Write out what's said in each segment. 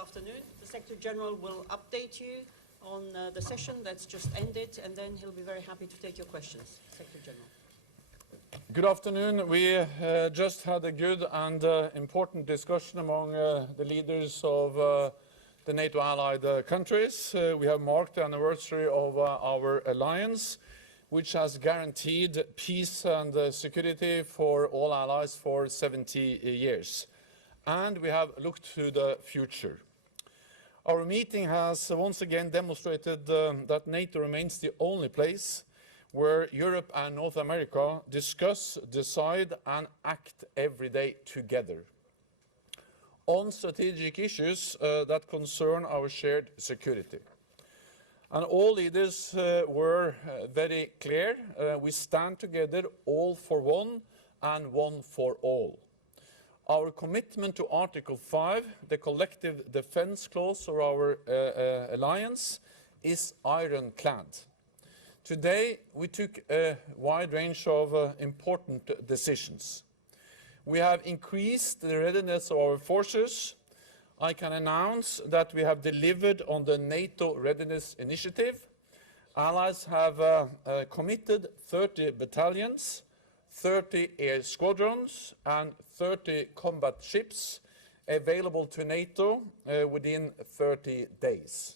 afternoon. The Secretary General will update you on the session that's just ended, and then he'll be very happy to take your questions. Secretary General. Good afternoon. We just had a good and important discussion among the leaders of the NATO allied countries. We have marked the anniversary of our alliance, which has guaranteed peace and security for all allies for 70 years. And we have looked to the future. Our meeting has once again demonstrated that NATO remains the only place where Europe and North America discuss, decide and act every day together on strategic issues that concern our shared security. And all leaders were very clear. We stand together, all for one and one for all. Our commitment to Article 5, the collective defense clause of our alliance, is ironclad. Today, we took a wide range of important decisions. We have increased the readiness of our forces. I can announce that we have delivered on the NATO Readiness Initiative. Allies have committed 30 battalions, 30 air squadrons and 30 combat ships available to NATO within 30 days.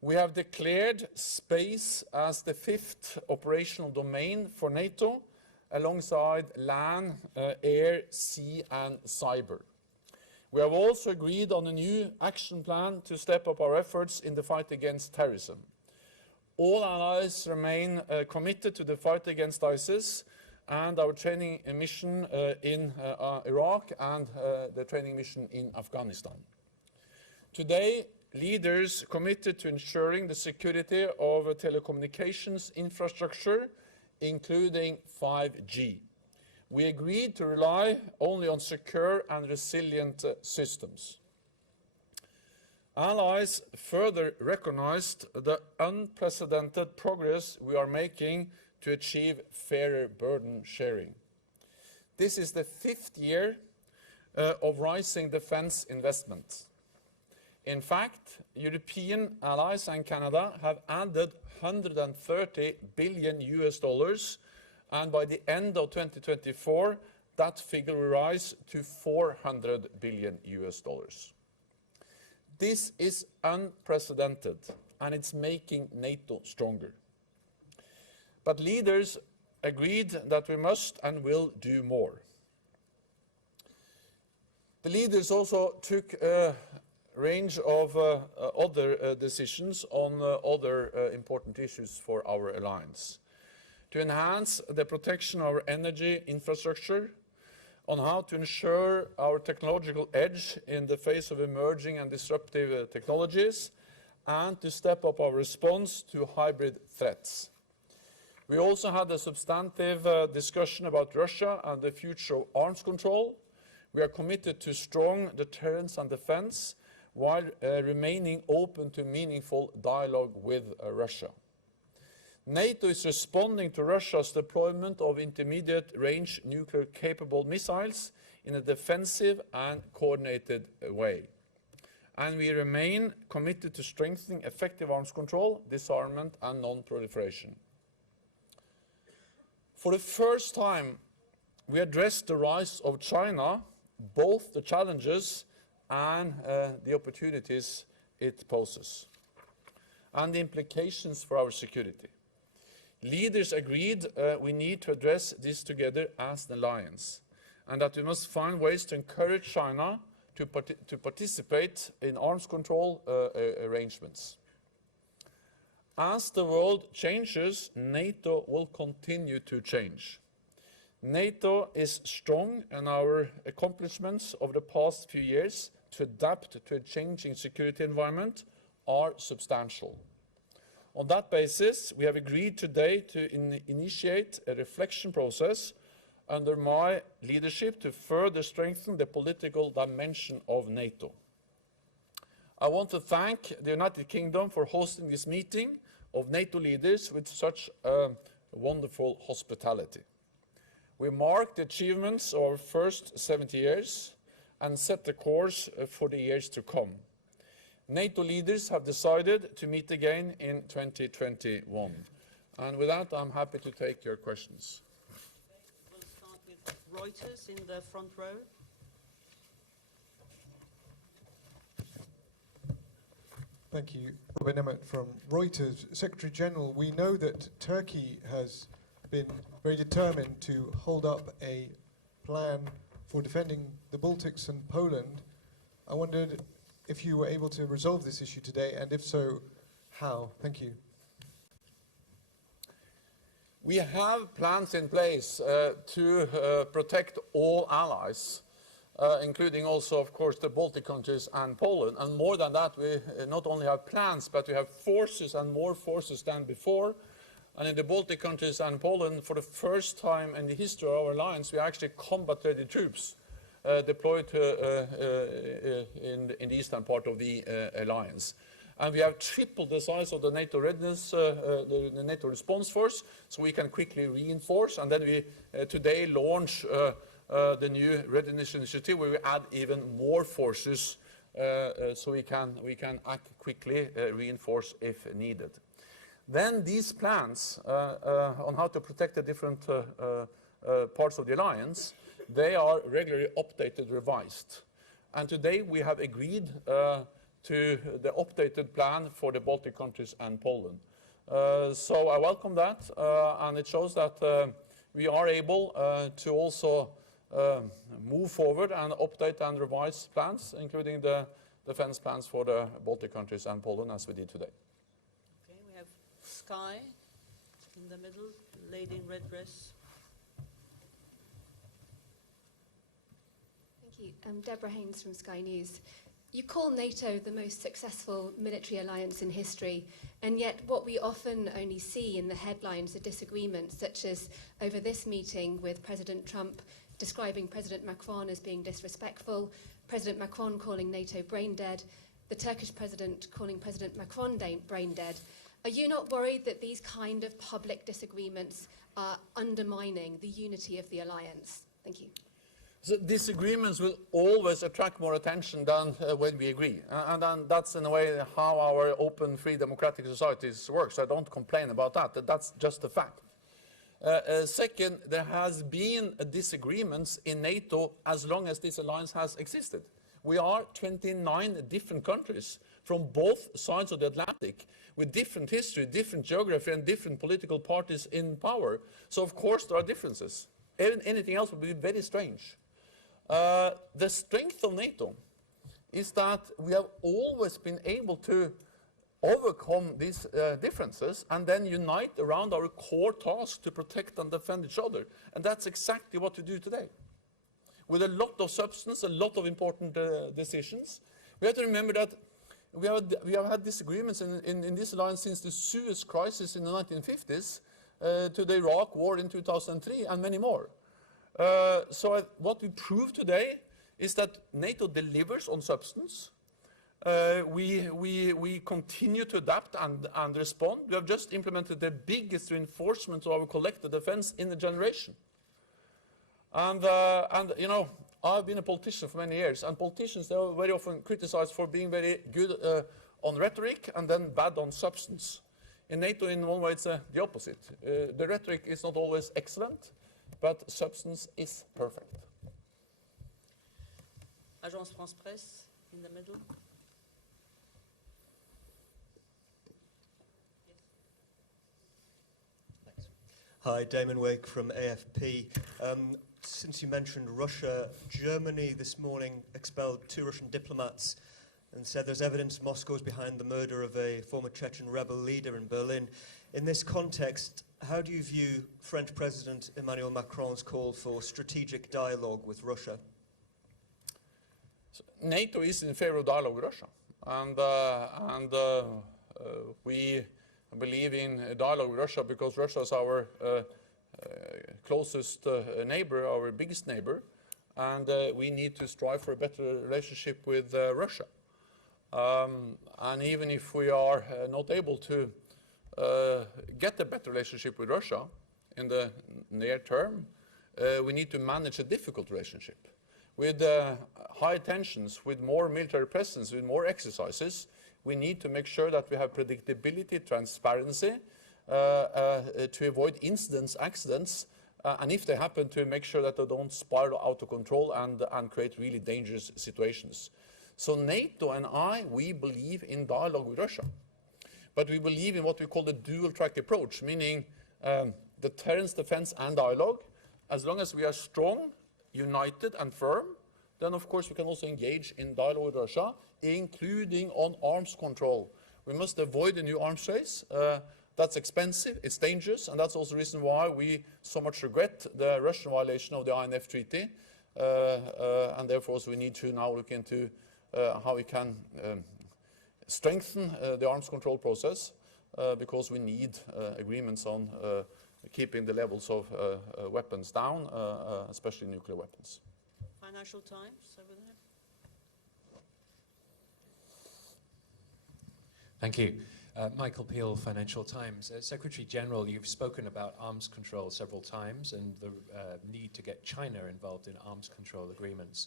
We have declared space as the 5th operational domain for NATO, alongside land, air, sea and cyber. We have also agreed on a new action plan to step up our efforts in the fight against terrorism. All allies remain committed to the fight against ISIS and our training mission in Iraq and the training mission in Afghanistan. Today, leaders committed to ensuring the security of telecommunications infrastructure, including 5G. We agreed to rely only on secure and resilient systems. Allies further recognized the unprecedented progress we are making to achieve fairer burden sharing. This is the 5th year of rising defense investment. In fact, European allies and Canada have added $130 billion, and by the end of 2024, that figure will rise to $400 billion. This is unprecedented, and it's making NATO stronger. But leaders agreed that we must and will do more. The leaders also took a range of other decisions on other important issues for our alliance. To enhance the protection of our energy infrastructure, on how to ensure our technological edge in the face of emerging and disruptive technologies, and to step up our response to hybrid threats. We also had a substantive discussion about Russia and the future of arms control. We are committed to strong deterrence and defense, while remaining open to meaningful dialogue with Russia. NATO is responding to Russia's deployment of intermediate-range nuclear-capable missiles in a defensive and coordinated way. And we remain committed to strengthening effective arms control, disarmament and non-proliferation. For the first time, we addressed the rise of China, both the challenges and the opportunities it poses, and the implications for our security. Leaders agreed we need to address this together as an alliance, and that we must find ways to encourage China to participate in arms control arrangements. As the world changes, NATO will continue to change. NATO is strong, and our accomplishments over the past few years to adapt to a changing security environment are substantial. On that basis, we have agreed today to initiate a reflection process under my leadership to further strengthen the political dimension of NATO. I want to thank the United Kingdom for hosting this meeting of NATO leaders with such wonderful hospitality. We mark the achievements of our first 70 years, and set the course for the years to come. NATO leaders have decided to meet again in 2021. And with that, I'm happy to take your questions. We'll start with Reuters in the front row. Thank you. Robin Emmett from Reuters. Secretary General, we know that Turkey has been very determined to hold up a plan for defending the Baltics and Poland. I wondered if you were able to resolve this issue today, and if so, how? Thank you. We have plans in place to protect all allies, including also, of course, the Baltic countries and Poland. And more than that, we not only have plans, but we have forces and more forces than before. And in the Baltic countries and Poland, for the first time in the history of our alliance, we actually combat-ready troops deployed in the eastern part of the alliance. And we have tripled the size of the NATO readiness, the NATO response force, so we can quickly reinforce. And then we today launch the new readiness initiative, where we add even more forces, so we can act quickly, reinforce if needed. Then these plans on how to protect the different parts of the alliance, they are regularly updated, revised. And today we have agreed to the updated plan for the Baltic countries and Poland. So I welcome that, and it shows that we are able to also move forward and update and revise plans, including the defense plans for the Baltic countries and Poland, as we did today. Okay, we have Sky in the middle, lady in red dress. Thank you. I'm Deborah Haynes from Sky News. You call NATO the most successful military alliance in history, and yet what we often only see in the headlines are disagreements, such as over this meeting with President Trump describing President Macron as being disrespectful, President Macron calling NATO brain dead, the Turkish president calling President Macron brain dead. Are you not worried that these kind of public disagreements are undermining the unity of the alliance? Thank you. So disagreements will always attract more attention than when we agree. And that's in a way how our open, free, democratic societies work. So I don't complain about that. That's just a fact. Second, there has been disagreements in NATO as long as this alliance has existed. We are 29 different countries from both sides of the Atlantic, with different history, different geography, and different political parties in power. So of course there are differences. Anything else would be very strange. The strength of NATO is that we have always been able to overcome these differences and then unite around our core task to protect and defend each other. And that's exactly what we do today. With a lot of substance, a lot of important decisions. We have to remember that we have had disagreements in this alliance since the Suez crisis in the 1950s to the Iraq war in 2003 and many more. So what we prove today is that NATO delivers on substance. We continue to adapt and respond. We have just implemented the biggest reinforcement of our collective defense in a generation. And you know, I've been a politician for many years, and politicians, they are very often criticized for being very good on rhetoric and then bad on substance. In NATO, in one way, it's the opposite. The rhetoric is not always excellent, but substance is perfect. Agence France Presse in the middle. Hi, Damon Wake from AFP. Since you mentioned Russia, Germany this morning expelled 2 Russian diplomats and said there's evidence Moscow is behind the murder of a former Chechen rebel leader in Berlin. In this context, how do you view French President Emmanuel Macron's call for strategic dialogue with Russia? So NATO is in favor of dialogue with Russia, and we believe in dialogue with Russia because Russia is our closest neighbor, our biggest neighbor, and we need to strive for a better relationship with Russia. And even if we are not able to get a better relationship with Russia in the near term, we need to manage a difficult relationship. with high tensions, with more military presence, with more exercises, we need to make sure that we have predictability, transparency, to avoid incidents, accidents, and if they happen, to make sure that they don't spiral out of control and create really dangerous situations. So NATO and we believe in dialogue with Russia. But we believe in what we call the dual-track approach, meaning deterrence, defense, and dialogue. As long as we are strong, united, and firm, then of course we can also engage in dialogue with Russia, including on arms control. We must avoid a new arms race. That's expensive, it's dangerous, and that's also the reason why we so much regret the Russian violation of the INF Treaty. And therefore we need to now look into how we can strengthen the arms control process, because we need agreements on keeping the levels of weapons down, especially nuclear weapons. Financial Times over there. Thank you. Michael Peel, Financial Times. Secretary General, you've spoken about arms control several times and the need to get China involved in arms control agreements.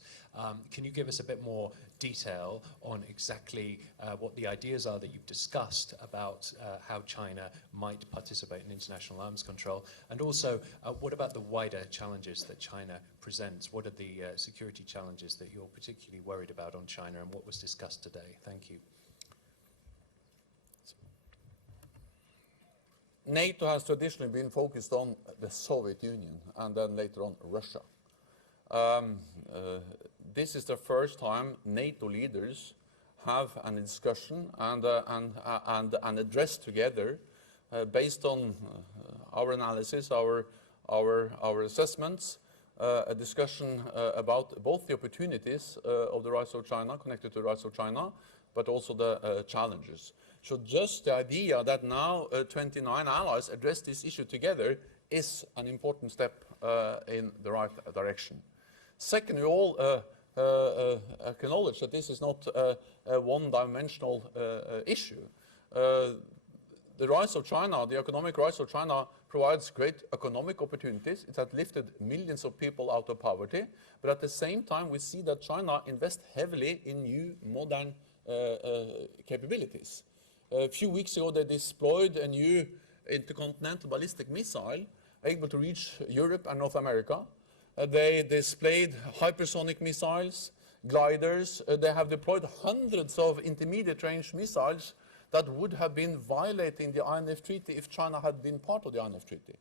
Can you give us a bit more detail on exactly what the ideas are that you've discussed about how China might participate in international arms control? And also, what about the wider challenges that China presents? What are the security challenges that you're particularly worried about on China, and what was discussed today? Thank you. NATO has traditionally been focused on the Soviet Union and then later on Russia. This is the first time NATO leaders have a discussion and address together based on our analysis, our assessments, a discussion about both the opportunities of the rise of China, connected to the rise of China, but also the challenges. So just the idea that now 29 allies address this issue together is an important step in the right direction. Second, we all acknowledge that this is not a one-dimensional issue. The rise of China, the economic rise of China, provides great economic opportunities. It has lifted millions of people out of poverty. But at the same time, we see that China invests heavily in new, modern capabilities. A few weeks ago, they deployed a new intercontinental ballistic missile able to reach Europe and North America. They displayed hypersonic missiles, gliders. They have deployed hundreds of intermediate-range missiles that would have been violating the INF Treaty if China had been part of the INF Treaty.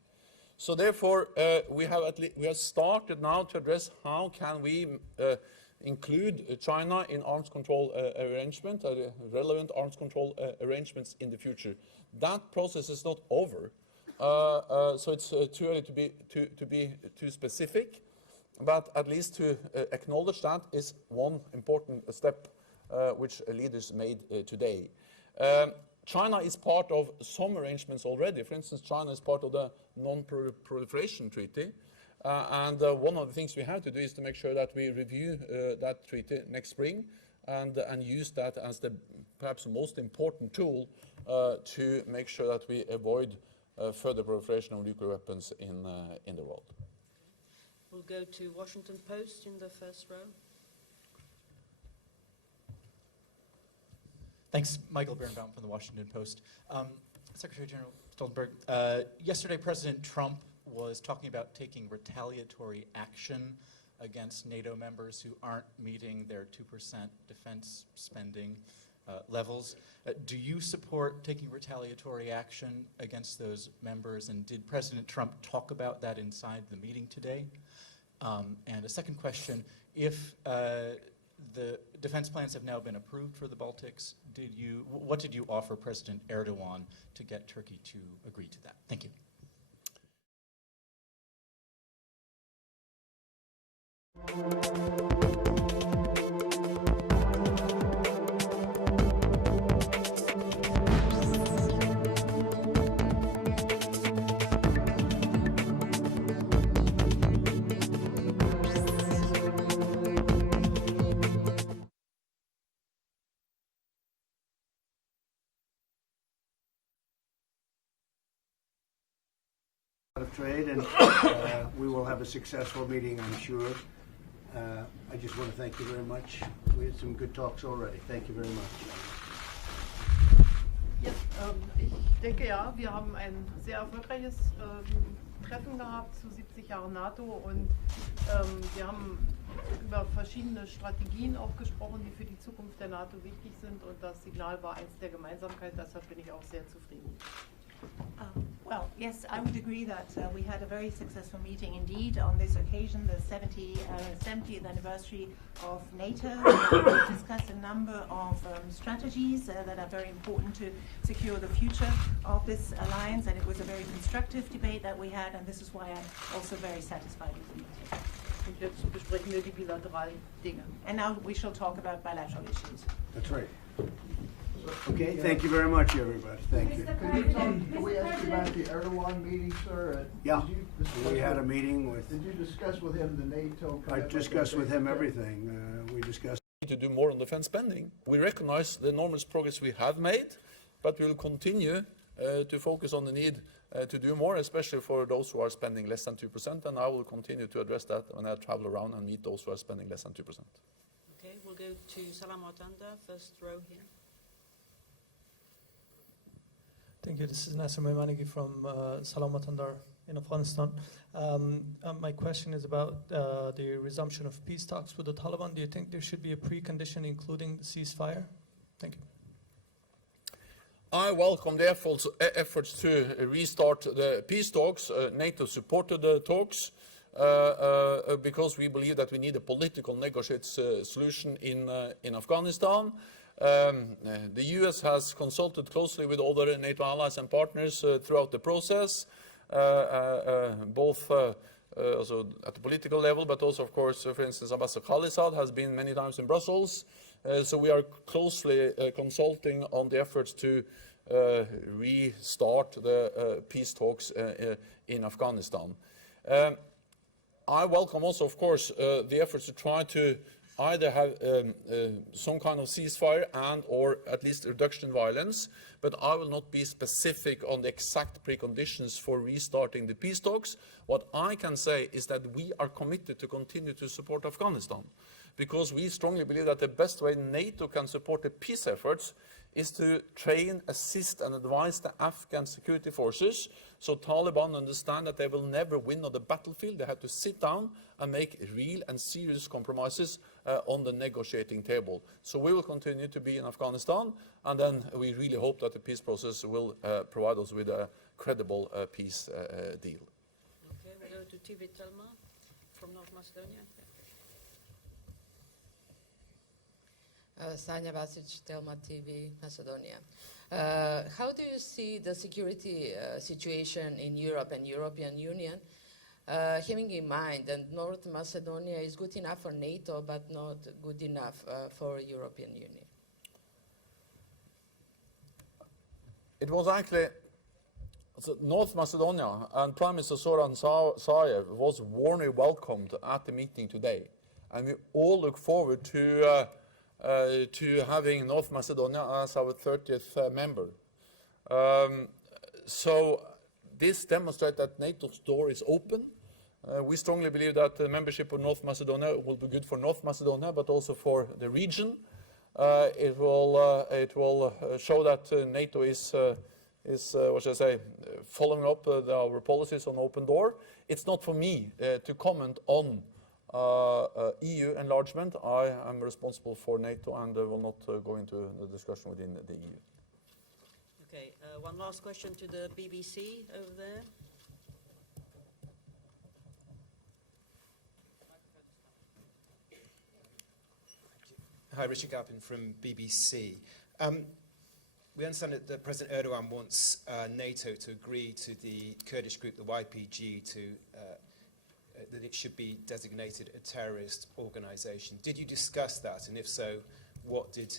So therefore, we have started now to address how can we include China in arms control arrangement, relevant arms control arrangements in the future. That process is not over, so it's too early to be too specific, but at least to acknowledge that is one important step which leaders made today. China is part of some arrangements already. For instance, China is part of the Non-Proliferation Treaty. And one of the things we have to do is to make sure that we review that treaty next spring and use that as the perhaps most important tool to make sure that we avoid further proliferation of nuclear weapons in the world. We'll go to Washington Post in the first row. Thanks, Michael Birnbaum from the Washington Post. Secretary General Stoltenberg, yesterday President Trump was talking about taking retaliatory action against NATO members who aren't meeting their 2% defense spending levels. Do you support taking retaliatory action against those members, and did President Trump talk about that inside the meeting today? And a second question, if the defense plans have now been approved for the Baltics, what did you offer President Erdogan to get Turkey to agree to that? Thank you. Of trade, and we will have a successful meeting, I'm sure. I just want to thank you very much. We had some good talks already. Thank you very much. Ja, ich denke ja, wir haben ein sehr erfolgreiches Treffen gehabt zu 70 Jahren NATO und wir haben über verschiedene Strategien auch gesprochen, die für die Zukunft der NATO wichtig sind und das Signal war eins der Gemeinsamkeit, deshalb bin ich auch sehr zufrieden. Well, yes, I would agree that we had a very successful meeting indeed on this occasion, the 70th anniversary of NATO. We discussed a number of strategies that are very important to secure the future of this alliance, and it was a very constructive debate that we had, and this is why I'm also very satisfied with the meeting. Und jetzt besprechen wir die bilateralen Dinge. And now we shall talk about bilateral issues. That's right. Okay, thank you very much, everybody. Thank you. Can we ask you about the Erdogan meeting, sir? Yeah, we had a meeting with, Did you discuss with him the NATO I commitment? discussed with him everything. We discussed To do more on defense spending. We recognize the enormous progress we have made, but we will continue to focus on the need to do more, especially for those who are spending less than 2%, and I will continue to address that when I travel around and meet those who are spending less than 2%. Okay, we'll go to Salam Watanda, first row here. Thank you. This is Nasser Maimanigi from Salam Watandar in Afghanistan. My question is about the resumption of peace talks with the Taliban. Do you think there should be a precondition including the ceasefire? Thank you. I welcome the efforts to restart the peace talks. NATO supported the talks because we believe that we need a political negotiated solution in Afghanistan. The US has consulted closely with other NATO allies and partners throughout the process, both also at the political level, but also, of course, for instance, Ambassador Khalilzad has been many times in Brussels. So we are closely consulting on the efforts to restart the peace talks in Afghanistan. I welcome also, of course, the efforts to try to either have some kind of ceasefire and or at least reduction in violence, but I will not be specific on the exact preconditions for restarting the peace talks. What I can say is that we are committed to continue to support Afghanistan, because we strongly believe that the best way NATO can support the peace efforts is to train, assist and advise the Afghan security forces so Taliban understand that they will never win on the battlefield. They have to sit down and make real and serious compromises on the negotiating table. So we will continue to be in Afghanistan, and then we really hope that the peace process will provide us with a credible peace deal. Okay, we go to Tivit Telma from North Macedonia. Sanja Vasic, Telma TV, Macedonia. How do you see the security situation in Europe and European Union, having in mind that North Macedonia is good enough for NATO, but not good enough for European Union? It was actually North Macedonia, and Prime Minister Zoran Zaev was warmly welcomed at the meeting today, and we all look forward to having North Macedonia as our 30th member. So this demonstrates that NATO's door is open. We strongly believe that the membership of North Macedonia will be good for North Macedonia, but also for the region. It will show that NATO is what should I say, following up our policies on open door. It's not for me to comment on EU enlargement. I am responsible for NATO and will not go into the discussion within the EU. Okay, one last question to the BBC over there. Hi, Richard Galpin from BBC. We understand that President Erdogan wants NATO to agree to the Kurdish group, the YPG, that it should be designated a terrorist organization. Did you discuss that? And if so, what did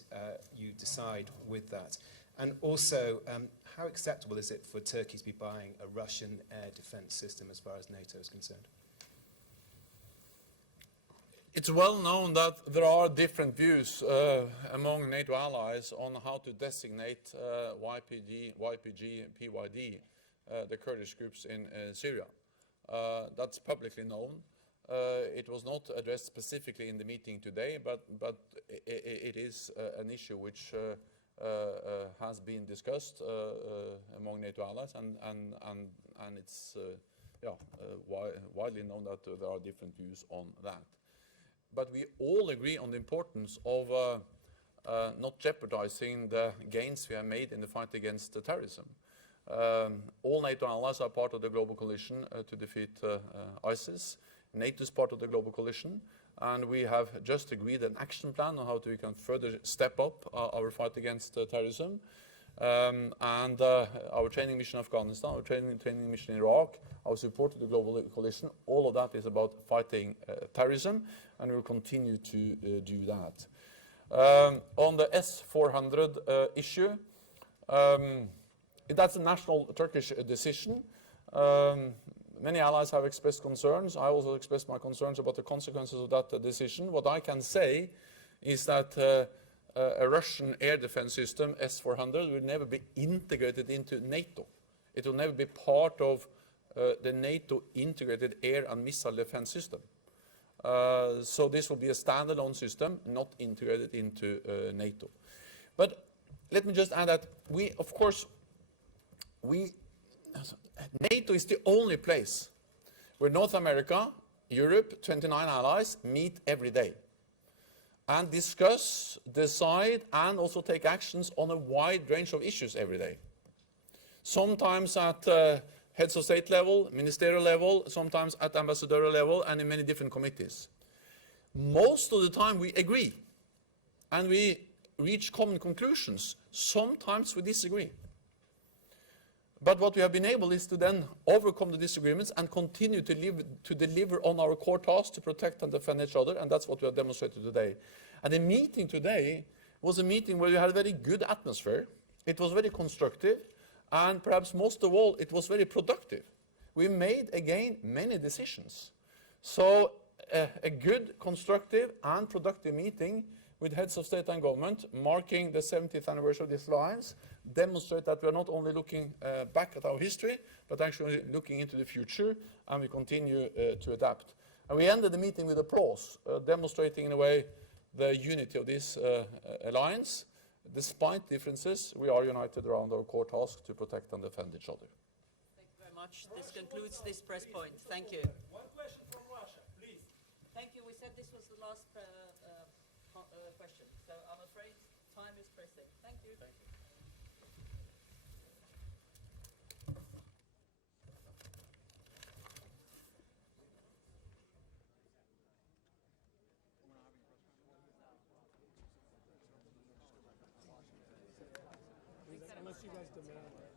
you decide with that? And also, how acceptable is it for Turkey to be buying a Russian air defense system as far as NATO is concerned? It's well known that there are different views among NATO allies on how to designate YPG, PYD, the Kurdish groups in Syria. That's publicly known. It was not addressed specifically in the meeting today, but it is an issue which has been discussed among NATO allies, and it's widely known that there are different views on that. But we all agree on the importance of not jeopardizing the gains we have made in the fight against terrorism. All NATO allies are part of the global coalition to defeat ISIS. NATO is part of the global coalition, and we have just agreed an action plan on how we can further step up our fight against terrorism. Our training mission in Afghanistan, our training mission in Iraq, our support to the global coalition, all of that is about fighting terrorism, and we will continue to do that. On the S-400 issue, that's a national Turkish decision. Many allies have expressed concerns. I also expressed my concerns about the consequences of that decision. What I can say is that a Russian air defense system, S-400, will never be integrated into NATO. It will never be part of the NATO integrated air and missile defense system. So this will be a standalone system, not integrated into NATO. But let me just add that NATO is the only place where North America, Europe, 29 allies meet every day and discuss, decide, and also take actions on a wide range of issues every day. Sometimes at heads of state level, ministerial level, sometimes at ambassadorial level, and in many different committees. Most of the time we agree, and we reach common conclusions. Sometimes we disagree. But what we have been able is to then overcome the disagreements and continue to deliver on our core tasks to protect and defend each other, and that's what we have demonstrated today. And the meeting today was a meeting where we had a very good atmosphere. It was very constructive, and perhaps most of all, it was very productive. We made, again, many decisions. So a good, constructive, and productive meeting with heads of state and government, marking the 70th anniversary of this alliance, demonstrate that we are not only looking back at our history, but actually looking into the future, and we continue to adapt. And we ended the meeting with applause, demonstrating in a way the unity of this alliance. Despite differences, we are united around our core task to protect and defend each other. Thank you very much. This concludes this press point. Thank you. One question from Russia, please. Thank you. We said this was the last question, so I'm afraid time is pressing. Thank you. Thank you. Unless you guys demand it.